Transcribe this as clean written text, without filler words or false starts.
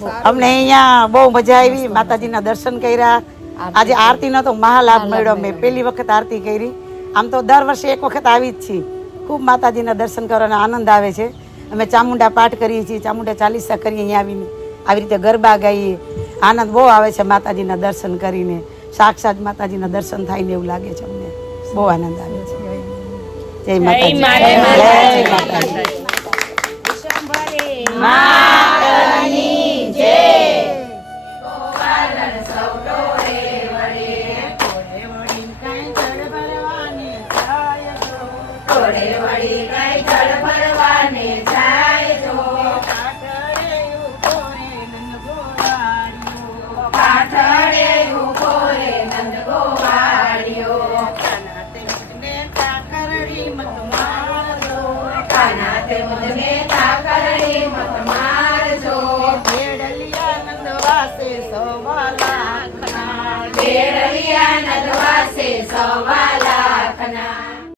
અમને અહીંયા બહુ મજા આવી, માતાજીના દર્શન કર્યા. આજે આરતીનો તો મહાલાભ મળ્યો. મેં પહેલી વખત આરતી કરી. આમ તો દર વર્ષે એક વખત આવી જ છીએ. ખૂબ માતાજીના દર્શન કરવાનો આનંદ આવે છે. અમે ચામુંડા પાઠ કરીએ છીએ, ચામુંડા ચાલીસા કરીએ અહીંયા આવીને, આવી રીતે ગરબા ગાઈએ. આનંદ બહુ આવે છે માતાજીના દર્શન કરીને. સાક્ષાત માતાજીના દર્શન થાય ને એવું લાગે છે અમને. બહુ આનંદ આવે છે. જય માતાજી, જય માતાજી. સવા